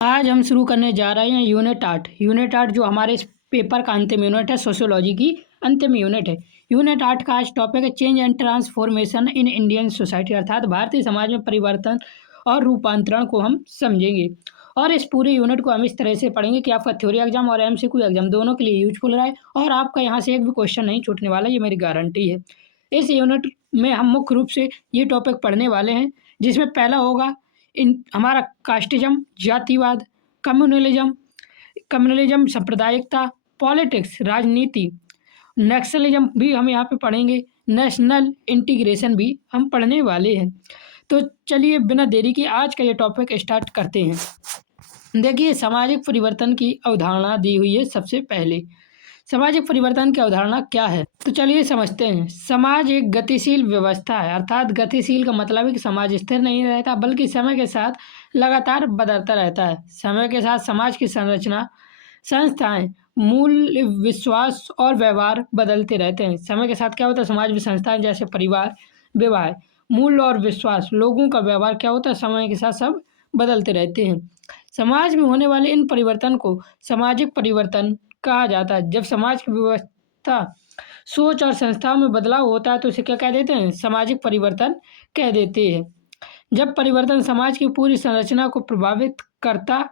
आज हम शुरू करने जा रहे हैं यूनिट 8। यूनिट 8 जो हमारे इस पेपर का अंतिम यूनिट है, सोशियोलॉजी की अंतिम यूनिट है। यूनिट 8 का आज टॉपिक है change and transformation in Indian society, अर्थात भारतीय समाज में परिवर्तन और रूपांतरण को हम समझेंगे। और इस पूरे यूनिट को हम इस तरह से पढ़ेंगे कि आपका थ्योरी एग्जाम और एमसीक्यू एग्जाम दोनों के लिए यूजफुल रहे और आपका यहाँ से एक भी क्वेश्चन नहीं छूटने वाला, ये मेरी गारंटी है। इस यूनिट में हम मुख्य रूप से ये टॉपिक पढ़ने वाले हैं, जिसमें पहला होगा हमारा कास्टिज्म, जातिवाद, कम्युनलिज्म सांप्रदायिकता, पॉलिटिक्स राजनीति, नक्सलिज्म भी हम यहाँ पे पढ़ेंगे, नेशनल इंटीग्रेशन भी हम पढ़ने वाले हैं। तो चलिए बिना देरी के आज का ये टॉपिक स्टार्ट करते हैं। देखिए, सामाजिक परिवर्तन की अवधारणा दी हुई है। सबसे पहले सामाजिक परिवर्तन की अवधारणा क्या है, तो चलिए समझते हैं। समाज एक गतिशील व्यवस्था है, अर्थात गतिशील का मतलब है कि समाज स्थिर नहीं रहता बल्कि समय के साथ लगातार बदलता रहता है। समय के साथ समाज की संरचना, संस्थाएं, मूल्य, विश्वास और व्यवहार बदलते रहते हैं। समय के साथ क्या होता है, समाज में संस्थाएं जैसे परिवार, विवाह, मूल्य और विश्वास, लोगों का व्यवहार क्या होता है, समय के साथ सब बदलते रहते हैं। समाज में होने वाले इन परिवर्तन को सामाजिक परिवर्तन कहा जाता है। जब समाज की व्यवस्था, सोच और संस्थाओं में बदलाव होता है तो इसे क्या कह देते हैं, सामाजिक परिवर्तन कह देते हैं। जब परिवर्तन समाज की पूरी संरचना को प्रभावित करता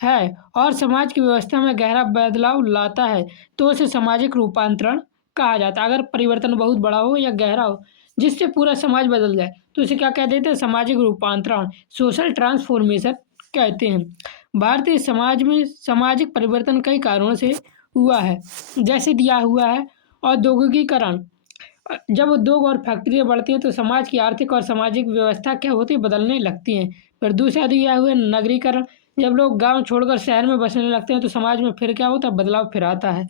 है और समाज की व्यवस्था में गहरा बदलाव लाता है तो उसे सामाजिक रूपांतरण कहा जाता है। अगर परिवर्तन बहुत बड़ा हो या गहरा हो जिससे पूरा समाज बदल जाए तो इसे क्या कह देते हैं, सामाजिक रूपांतरण, सोशल ट्रांसफॉर्मेशन कहते हैं। भारतीय समाज में सामाजिक परिवर्तन कई कारणों से हुआ है, जैसे दिया हुआ है औद्योगिकीकरण। जब उद्योग और फैक्ट्रियाँ बढ़ती हैं तो समाज की आर्थिक और सामाजिक व्यवस्था क्या होती है, बदलने लगती हैं। फिर दूसरा दिया हुआ है नगरीकरण। जब लोग गांव छोड़कर शहर में बसने लगते हैं तो समाज में फिर क्या होता है, बदलाव फिर आता है।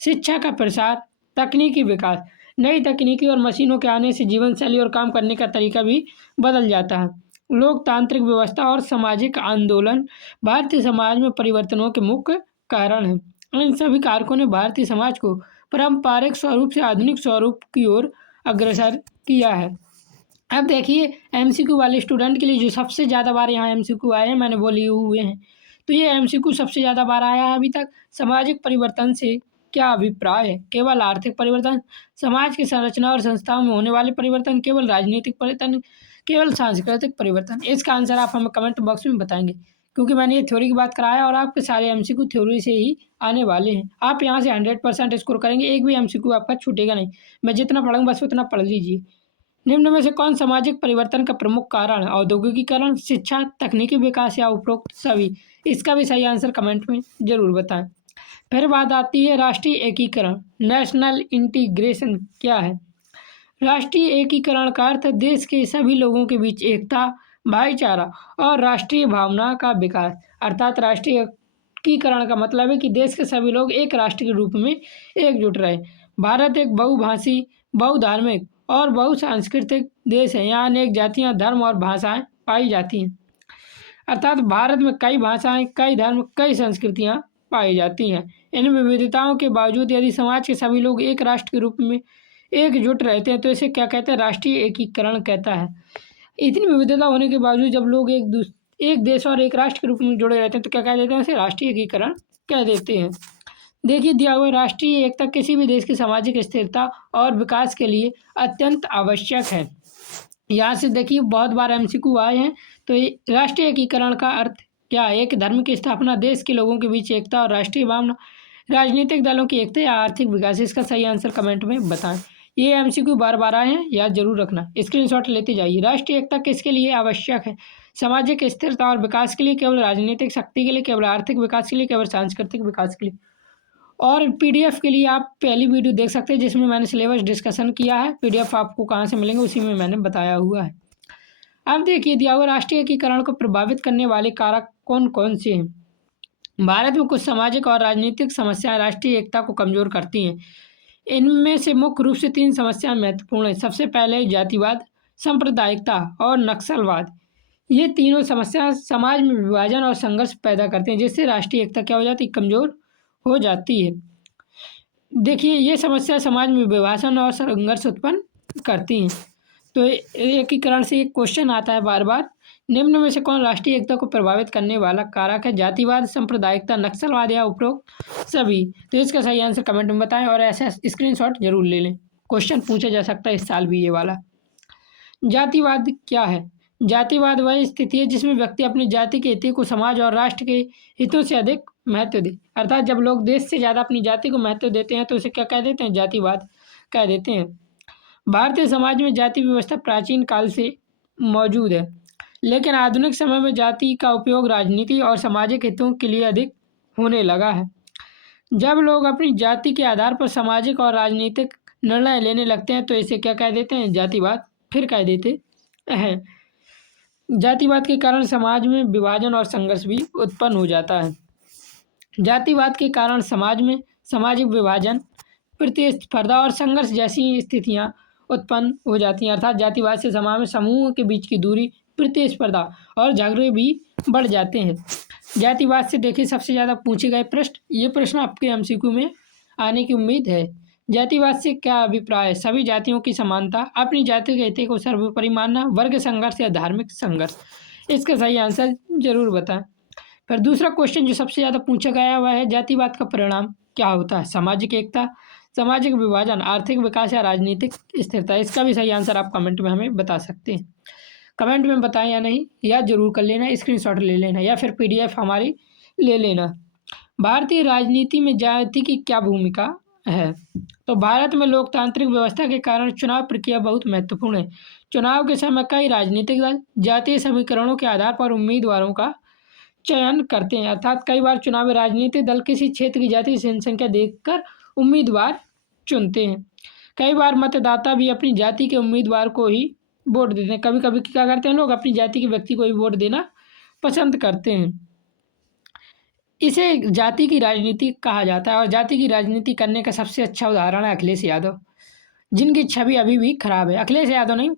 शिक्षा का प्रसार, तकनीकी विकास, नई तकनीकी और मशीनों के आने से जीवन शैली और काम करने का तरीका भी बदल जाता है। लोकतांत्रिक व्यवस्था और सामाजिक आंदोलन भारतीय समाज में परिवर्तनों के मुख्य कारण हैं। इन सभी कारकों ने भारतीय समाज को पारंपरिक स्वरूप से आधुनिक स्वरूप की ओर अग्रसर किया है। अब देखिए, एमसीक्यू वाले स्टूडेंट के लिए जो सबसे ज़्यादा बार यहाँ एमसीक्यू आए हैं, मैंने वो लिए हुए हैं। तो ये एमसीक्यू सबसे ज़्यादा बार आया है अभी तक। सामाजिक परिवर्तन से क्या अभिप्राय है, केवल आर्थिक परिवर्तन, समाज की संरचना और संस्थाओं में होने वाले परिवर्तन, केवल राजनीतिक परिवर्तन, केवल सांस्कृतिक परिवर्तन। इसका आंसर आप हमें कमेंट बॉक्स में बताएंगे, क्योंकि मैंने ये थ्योरी की बात कराया और आपके सारे एमसीक्यू थ्योरी से ही आने वाले हैं। आप यहाँ से 100% स्कोर करेंगे, एक भी एमसीक्यू आपका छूटेगा नहीं। मैं जितना पढ़ूंगा बस उतना पढ़ लीजिए। निम्न में से कौन सामाजिक परिवर्तन का प्रमुख कारण है, औद्योगिकीकरण, शिक्षा, तकनीकी विकास या उपरोक्त सभी? इसका भी सही आंसर कमेंट में जरूर बताएं। फिर बात आती है राष्ट्रीय एकीकरण, नेशनल इंटीग्रेशन क्या है। राष्ट्रीय एकीकरण का अर्थ है देश के सभी लोगों के बीच एकता, भाईचारा और राष्ट्रीय भावना का विकास। अर्थात राष्ट्रीय एकीकरण का मतलब है कि देश के सभी लोग एक राष्ट्र के रूप में एकजुट रहे। भारत एक बहुभाषी, बहुधार्मिक और बहुसांस्कृतिक देश है। यहाँ अनेक जातियाँ, धर्म और भाषाएं पाई जाती हैं। अर्थात भारत में कई भाषाएं, कई धर्म, कई संस्कृतियाँ पाई जाती हैं। इन विविधताओं के बावजूद यदि समाज के सभी लोग एक राष्ट्र के रूप में एकजुट रहते हैं तो इसे क्या कहते हैं, राष्ट्रीय एकीकरण कहता है। इतनी विविधता होने के बावजूद जब लोग एक देश और एक राष्ट्र के रूप में जुड़े रहते हैं तो क्या कह देते हैं, इसे राष्ट्रीय एकीकरण कह देते हैं। देखिए, दिया हुआ राष्ट्रीय एकता किसी भी देश की सामाजिक स्थिरता और विकास के लिए अत्यंत आवश्यक है। यहाँ से देखिए बहुत बार एमसीक्यू आए हैं। तो ये राष्ट्रीय एकीकरण का अर्थ क्या है, एक धर्म की स्थापना, देश के लोगों के बीच एकता और राष्ट्रीय भावना, राजनीतिक दलों की एकता या आर्थिक विकास। इसका सही आंसर कमेंट में बताएं। ये एमसीक्यू बार बार आए हैं, याद जरूर रखना, स्क्रीनशॉट लेते जाइए। राष्ट्रीय एकता किसके लिए आवश्यक है, सामाजिक स्थिरता और विकास के लिए, केवल राजनीतिक शक्ति के लिए, केवल आर्थिक विकास के लिए, केवल सांस्कृतिक विकास के लिए। और पीडीएफ के लिए आप पहली वीडियो देख सकते हैं जिसमें मैंने सिलेबस डिस्कशन किया है। पीडीएफ आपको कहाँ से मिलेंगे उसी में मैंने बताया हुआ है। अब देखिए, दिया हुआ राष्ट्रीय एकीकरण को प्रभावित करने वाले कारक कौन कौन से हैं। भारत में कुछ सामाजिक और राजनीतिक समस्याएं राष्ट्रीय एकता को कमजोर करती हैं। इनमें से मुख्य रूप से 3 समस्याएं महत्वपूर्ण हैं। सबसे पहले जातिवाद, सांप्रदायिकता और नक्सलवाद। ये तीनों समस्याएं समाज में विभाजन और संघर्ष पैदा करते हैं, जिससे राष्ट्रीय एकता क्या हो जाती है, कमजोर हो जाती है। देखिए, ये समस्या समाज में विभाजन और संघर्ष उत्पन्न करती हैं। तो एकीकरण से एक क्वेश्चन आता है बार बार निम्न में से कौन राष्ट्रीय एकता को प्रभावित करने वाला कारक है? जातिवाद, सांप्रदायिकता, नक्सलवाद या उपरोक्त सभी? तो इसका सही आंसर कमेंट में बताएं और ऐसा स्क्रीनशॉट जरूर ले लें। क्वेश्चन पूछा जा सकता है इस साल भी ये वाला। जातिवाद क्या है? जातिवाद वह स्थिति है जिसमें व्यक्ति अपनी जाति के हितों को समाज और राष्ट्र के हितों से अधिक महत्व दे। अर्थात जब लोग देश से ज़्यादा अपनी जाति को महत्व देते हैं तो उसे क्या कह देते हैं? जातिवाद कह देते हैं। भारतीय समाज में जाति व्यवस्था प्राचीन काल से मौजूद है, लेकिन आधुनिक समय में जाति का उपयोग राजनीति और सामाजिक हितों के लिए अधिक होने लगा है। जब लोग अपनी जाति के आधार पर सामाजिक और राजनीतिक निर्णय लेने लगते हैं तो इसे क्या कह देते हैं? जातिवाद फिर कह देते हैं। जातिवाद के कारण समाज में विभाजन और संघर्ष भी उत्पन्न हो जाता है। जातिवाद के कारण समाज में सामाजिक विभाजन, प्रतिस्पर्धा और संघर्ष जैसी स्थितियां उत्पन्न हो जाती हैं। अर्थात जातिवाद से समाज में समूह के बीच की दूरी, प्रतिस्पर्धा और झगड़े भी बढ़ जाते हैं। जातिवाद से देखिए सबसे ज़्यादा पूछे गए प्रश्न, ये प्रश्न आपके एमसीक्यू में आने की उम्मीद है। जातिवाद से क्या अभिप्राय है? सभी जातियों की समानता, अपनी जाति के हित को सर्वोपरि मानना, वर्ग संघर्ष या धार्मिक संघर्ष? इसका सही आंसर जरूर बताएं। फिर दूसरा क्वेश्चन जो सबसे ज़्यादा पूछा गया वह है जातिवाद का परिणाम क्या होता है? सामाजिक एकता, सामाजिक विभाजन, आर्थिक विकास या राजनीतिक स्थिरता? इसका भी सही आंसर आप कमेंट में हमें बता सकते हैं। कमेंट में बताएं या नहीं, याद जरूर कर लेना, स्क्रीनशॉट ले लेना या फिर पीडीएफ हमारी ले लेना। भारतीय राजनीति में जाति की क्या भूमिका है? तो भारत में लोकतांत्रिक व्यवस्था के कारण चुनाव प्रक्रिया बहुत महत्वपूर्ण है। चुनाव के समय कई राजनीतिक दल जातीय समीकरणों के आधार पर उम्मीदवारों का चयन करते हैं। अर्थात कई बार चुनावी राजनीतिक दल किसी क्षेत्र की जातीय जनसंख्या देखकर उम्मीदवार चुनते हैं। कई बार मतदाता भी अपनी जाति के उम्मीदवार को ही वोट देते हैं। कभी कभी क्या करते हैं लोग अपनी जाति के व्यक्ति को ही वोट देना पसंद करते हैं। इसे जाति की राजनीति कहा जाता है और जाति की राजनीति करने का सबसे अच्छा उदाहरण है अखिलेश यादव, जिनकी छवि अभी भी खराब है। अखिलेश यादव नहीं,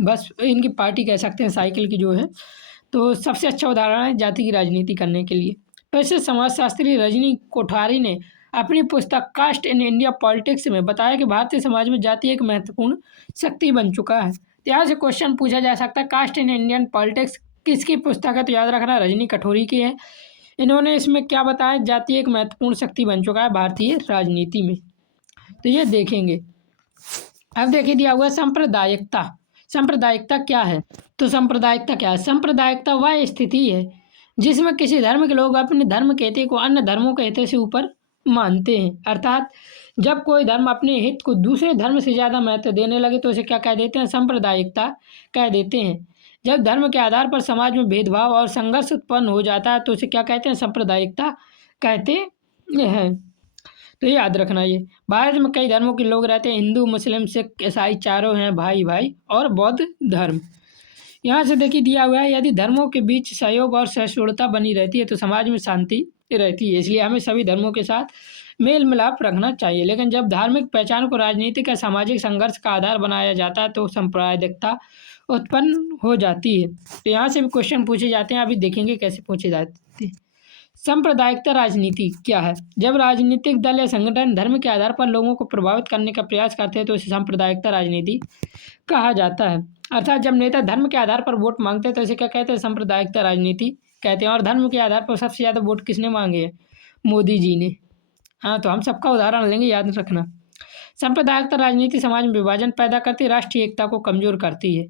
बस इनकी पार्टी कह सकते हैं, साइकिल की जो है, तो सबसे अच्छा उदाहरण है जाति की राजनीति करने के लिए। वैसे समाजशास्त्री रजनी कोठारी ने अपनी पुस्तक कास्ट इन इंडिया पॉलिटिक्स में बताया कि भारतीय समाज में जाति एक महत्वपूर्ण शक्ति बन चुका है। तो यहाँ से क्वेश्चन पूछा जा सकता है कास्ट इन इंडियन पॉलिटिक्स किसकी पुस्तक है? तो याद रखना रजनी कठोरी की है। इन्होंने इसमें क्या बताया? जाति एक महत्वपूर्ण शक्ति बन चुका है भारतीय राजनीति में, तो ये देखेंगे। अब देखिए दिया हुआ सांप्रदायिकता। सांप्रदायिकता क्या है? तो सांप्रदायिकता क्या है? सांप्रदायिकता वह स्थिति है जिसमें किसी धर्म के लोग अपने धर्म के हित को अन्य धर्मों के हित से ऊपर मानते हैं। अर्थात जब कोई धर्म अपने हित को दूसरे धर्म से ज़्यादा महत्व देने लगे तो उसे क्या कह देते हैं? सांप्रदायिकता कह देते हैं। जब धर्म के आधार पर समाज में भेदभाव और संघर्ष उत्पन्न हो जाता है तो उसे क्या कहते हैं? सांप्रदायिकता कहते हैं। तो याद रखना ये। भारत में कई धर्मों के लोग रहते हैं, हिंदू, मुस्लिम, सिख, ईसाई चारों हैं भाई भाई, और बौद्ध धर्म। यहाँ से देखिए दिया हुआ है यदि धर्मों के बीच सहयोग और सहिष्णुता बनी रहती है तो समाज में शांति रहती है। इसलिए हमें सभी धर्मों के साथ मेल मिलाप रखना चाहिए। लेकिन जब धार्मिक पहचान को राजनीतिक या सामाजिक संघर्ष का आधार बनाया जाता है तो सांप्रदायिकता उत्पन्न हो जाती है। तो यहाँ से भी क्वेश्चन पूछे जाते हैं, अभी देखेंगे कैसे पूछे जाते हैं। सांप्रदायिकता राजनीति क्या है? जब राजनीतिक दल या संगठन धर्म के आधार पर लोगों को प्रभावित करने का प्रयास करते हैं तो इसे सांप्रदायिकता राजनीति कहा जाता है। अर्थात जब नेता धर्म के आधार पर वोट मांगते हैं तो इसे क्या कहते हैं? सांप्रदायिकता राजनीति कहते हैं। और धर्म के आधार पर सबसे ज़्यादा वोट किसने मांगे हैं? मोदी जी ने। हाँ, तो हम सबका उदाहरण लेंगे, याद रखना। सांप्रदायिकता राजनीति समाज में विभाजन पैदा करती है, राष्ट्रीय एकता को कमजोर करती है।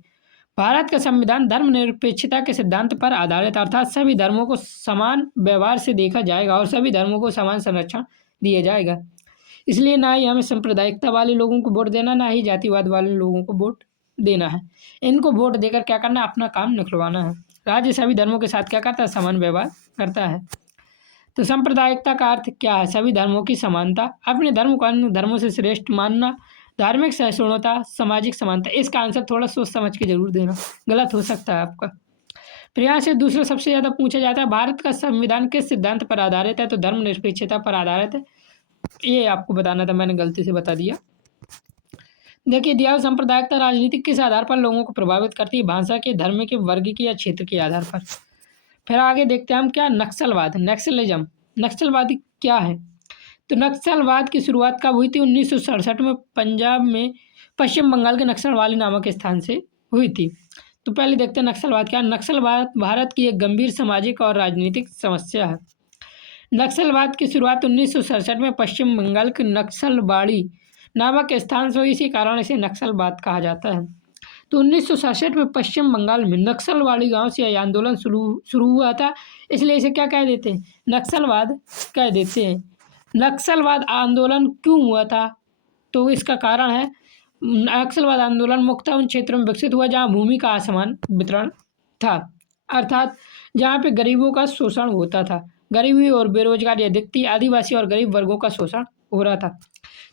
भारत का संविधान धर्मनिरपेक्षता के सिद्धांत पर आधारित, अर्थात सभी धर्मों को समान व्यवहार से देखा जाएगा और सभी धर्मों को समान संरक्षण दिया जाएगा। इसलिए ना ही हमें सांप्रदायिकता वाले लोगों को वोट देना, ना ही जातिवाद वाले लोगों को वोट देना है। इनको वोट देकर क्या करना? अपना काम निकलवाना है। राज्य सभी धर्मों के साथ क्या करता है? समान व्यवहार करता है। तो सांप्रदायिकता का अर्थ क्या है? सभी धर्मों की समानता, अपने धर्म को अन्य धर्मों से श्रेष्ठ मानना, धार्मिक सहिष्णुता, सामाजिक समानता। इसका आंसर थोड़ा सोच समझ के जरूर देना, गलत हो सकता है आपका। फिर यहाँ से दूसरा सबसे ज़्यादा पूछा जाता है भारत का संविधान किस सिद्धांत पर आधारित है? तो धर्मनिरपेक्षता पर आधारित है। ये आपको बताना था, मैंने गलती से बता दिया। देखिए दिया सांप्रदायिकता राजनीति किस आधार पर लोगों को प्रभावित करती है? भाषा के, धर्म के, वर्ग के या क्षेत्र के आधार पर। फिर आगे देखते हैं हम क्या? नक्सलवाद, नक्सलिज्म। नक्सलवाद क्या है? तो नक्सलवाद की शुरुआत कब हुई थी? 1967 में पंजाब में पश्चिम बंगाल के नक्सलवाली नामक स्थान से हुई थी। तो पहले देखते हैं नक्सलवाद क्या है। नक्सलवाद भारत की एक गंभीर सामाजिक और राजनीतिक समस्या है। नक्सलवाद की शुरुआत 1967 में पश्चिम बंगाल के नक्सलबाड़ी नामक स्थान से हुई। इसी कारण इसे नक्सलवाद कहा जाता है। तो 1967 में पश्चिम बंगाल में नक्सलवाड़ी गांव से यह आंदोलन शुरू हुआ था, इसलिए इसे क्या कह देते हैं, नक्सलवाद कह देते हैं। नक्सलवाद आंदोलन क्यों हुआ था, तो इसका कारण है नक्सलवाद आंदोलन मुख्यतः उन क्षेत्रों में विकसित हुआ जहां भूमि का असमान वितरण था, अर्थात जहां पे गरीबों का शोषण होता था, गरीबी और बेरोजगारी अधिक थी, आदिवासी और गरीब वर्गों का शोषण हो रहा था।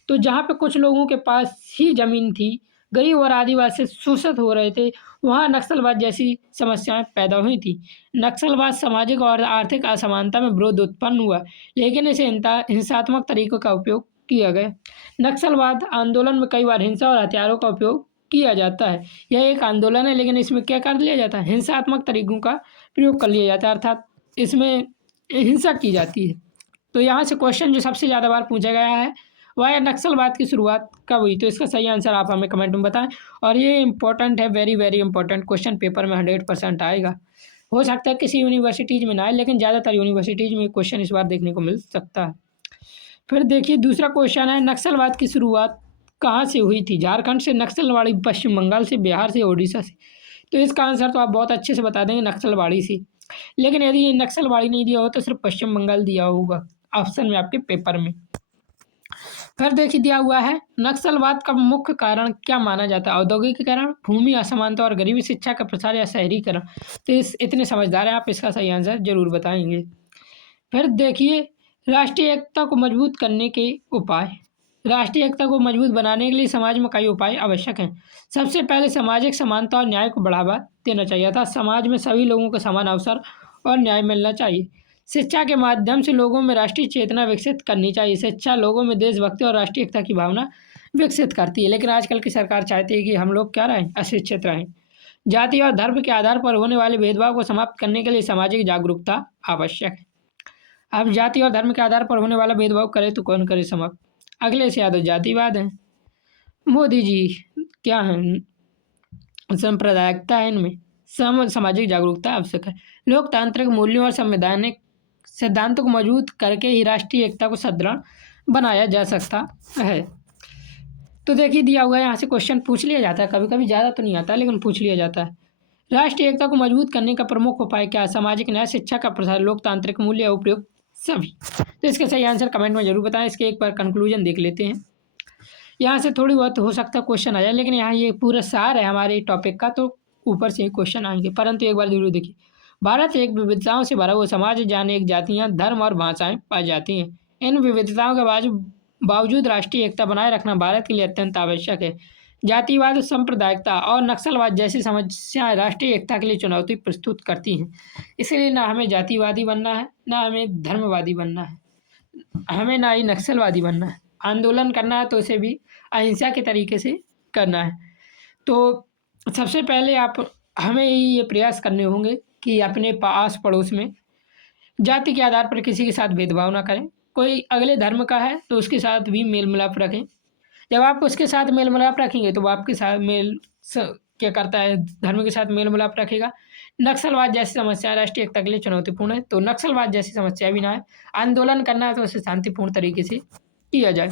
तो जहाँ पे कुछ लोगों के पास ही ज़मीन थी, गरीब और आदिवासी शोषित हो रहे थे, वहाँ नक्सलवाद जैसी समस्याएं पैदा हुई थी। नक्सलवाद सामाजिक और आर्थिक असमानता में विरोध उत्पन्न हुआ, लेकिन इसे हिंसात्मक तरीकों का उपयोग किया गया। नक्सलवाद आंदोलन में कई बार हिंसा और हथियारों का उपयोग किया जाता है। यह एक आंदोलन है, लेकिन इसमें क्या कर लिया जाता है, हिंसात्मक तरीकों का प्रयोग कर लिया जाता है, अर्थात इसमें हिंसा की जाती है। तो यहाँ से क्वेश्चन जो सबसे ज़्यादा बार पूछा गया है वह है नक्सलवाद की शुरुआत कब हुई। तो इसका सही आंसर आप हमें कमेंट में बताएं। और ये इंपॉर्टेंट है, very very important question, paper में 100% आएगा। हो सकता है किसी यूनिवर्सिटीज़ में ना आए, लेकिन ज़्यादातर यूनिवर्सिटीज़ में क्वेश्चन इस बार देखने को मिल सकता है। फिर देखिए दूसरा क्वेश्चन है, नक्सलवाद की शुरुआत कहाँ से हुई थी। झारखंड से, नक्सलवाड़ी पश्चिम बंगाल से, बिहार से, उड़ीसा से। तो इसका आंसर तो आप बहुत अच्छे से बता देंगे, नक्सलवाड़ी से। लेकिन यदि ये नक्सलवाड़ी नहीं दिया हो तो सिर्फ पश्चिम बंगाल दिया होगा ऑप्शन में आपके पेपर में। फिर देखिए दिया हुआ है, नक्सलवाद का मुख्य कारण क्या माना जाता है। औद्योगिकीकरण, भूमि असमानता और गरीबी, शिक्षा का प्रसार या शहरीकरण। तो इतने समझदार हैं आप, इसका सही आंसर जरूर बताएंगे। फिर देखिए राष्ट्रीय एकता को मजबूत करने के उपाय। राष्ट्रीय एकता को मजबूत बनाने के लिए समाज में कई उपाय आवश्यक हैं। सबसे पहले सामाजिक समानता और न्याय को बढ़ावा देना चाहिए, अर्थात समाज में सभी लोगों को समान अवसर और न्याय मिलना चाहिए। शिक्षा के माध्यम से लोगों में राष्ट्रीय चेतना विकसित करनी चाहिए। शिक्षा लोगों में देशभक्ति और राष्ट्रीय एकता की भावना विकसित करती है, लेकिन आजकल की सरकार चाहती है कि हम लोग क्या रहें, अशिक्षित रहें। जाति और धर्म के आधार पर होने वाले भेदभाव को समाप्त करने के लिए सामाजिक जागरूकता आवश्यक है। अब जाति और धर्म के आधार पर होने वाला भेदभाव करे तो कौन करे समाप्त। अखिलेश यादव जातिवाद हैं, मोदी जी क्या हैं, सांप्रदायिकता है, इनमें सामाजिक जागरूकता आवश्यक है। लोकतांत्रिक मूल्यों और संवैधानिक सिद्धांतों को मजबूत करके ही राष्ट्रीय एकता को सुदृढ़ बनाया जा सकता है। तो देखिए दिया हुआ है, यहाँ से क्वेश्चन पूछ लिया जाता है, कभी कभी ज़्यादा तो नहीं आता लेकिन पूछ लिया जाता है। राष्ट्रीय एकता को मजबूत करने का प्रमुख उपाय क्या है। सामाजिक न्याय, शिक्षा का प्रसार, लोकतांत्रिक मूल्य उपयोग सभी। तो इसका सही आंसर कमेंट में जरूर बताएं। इसके एक बार कंक्लूजन देख लेते हैं। यहाँ से थोड़ी बहुत हो सकता है क्वेश्चन आ जाए, लेकिन यहाँ ये पूरा सार है हमारे टॉपिक का, तो ऊपर से ही क्वेश्चन आएंगे, परंतु एक बार जरूर देखिए। भारत एक विविधताओं से भरा हुआ समाज है जहाँ अनेक जातियाँ, धर्म और भाषाएं पाई जाती हैं। इन विविधताओं के बावजूद राष्ट्रीय एकता बनाए रखना भारत के लिए अत्यंत आवश्यक है। जातिवाद, सांप्रदायिकता और नक्सलवाद जैसी समस्याएं राष्ट्रीय एकता के लिए चुनौती प्रस्तुत करती हैं। इसलिए ना हमें जातिवादी बनना है, ना हमें धर्मवादी बनना है, हमें ना ही नक्सलवादी बनना है। आंदोलन करना है तो उसे भी अहिंसा के तरीके से करना है। तो सबसे पहले हमें ये प्रयास करने होंगे कि अपने पास पड़ोस में जाति के आधार पर किसी के साथ भेदभाव ना करें। कोई अगले धर्म का है तो उसके साथ भी मेल मिलाप रखें। जब आप उसके साथ मेल मिलाप रखेंगे तो वो आपके साथ क्या करता है, धर्म के साथ मेल मिलाप रखेगा। नक्सलवाद जैसी समस्या राष्ट्रीय एकता के लिए चुनौतीपूर्ण है, तो नक्सलवाद जैसी समस्या भी ना है। आंदोलन करना है तो उसे शांतिपूर्ण तरीके से किया जाए।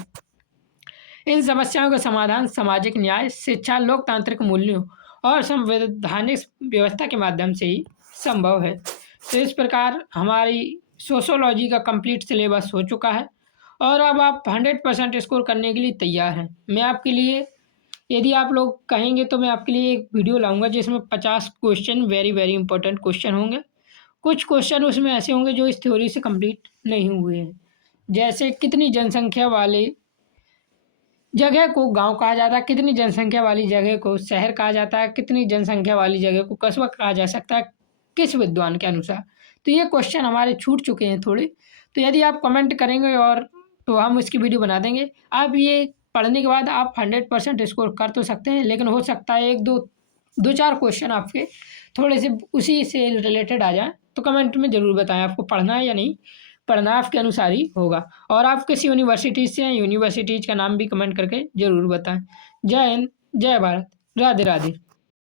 इन समस्याओं का समाधान सामाजिक न्याय, शिक्षा, लोकतांत्रिक मूल्यों और संवैधानिक व्यवस्था के माध्यम से ही संभव है। तो इस प्रकार हमारी सोशोलॉजी का कंप्लीट सिलेबस हो चुका है और अब आप 100% स्कोर करने के लिए तैयार हैं। मैं आपके लिए, यदि आप लोग कहेंगे तो मैं आपके लिए एक वीडियो लाऊंगा जिसमें 50 question very very important question होंगे। कुछ क्वेश्चन उसमें ऐसे होंगे जो इस थ्योरी से कंप्लीट नहीं हुए हैं, जैसे कितनी जनसंख्या वाले जगह को गांव कहा जाता है, कितनी जनसंख्या वाली जगह को शहर कहा जाता है, कितनी जनसंख्या वाली जगह को कस्बा कहा जा सकता है किस विद्वान के अनुसार। तो ये क्वेश्चन हमारे छूट चुके हैं थोड़े। तो यदि आप कमेंट करेंगे और तो हम इसकी वीडियो बना देंगे। आप ये पढ़ने के बाद आप 100% स्कोर कर तो सकते हैं, लेकिन हो सकता है एक दो चार क्वेश्चन आपके थोड़े से उसी से रिलेटेड आ जाएँ। तो कमेंट में ज़रूर बताएं आपको पढ़ना है या नहीं पढ़ना, आपके अनुसार ही होगा। और आप किस यूनिवर्सिटीज़ से हैं, यूनिवर्सिटीज़ का नाम भी कमेंट करके ज़रूर बताएं। जय हिंद, जय भारत, राधे राधे।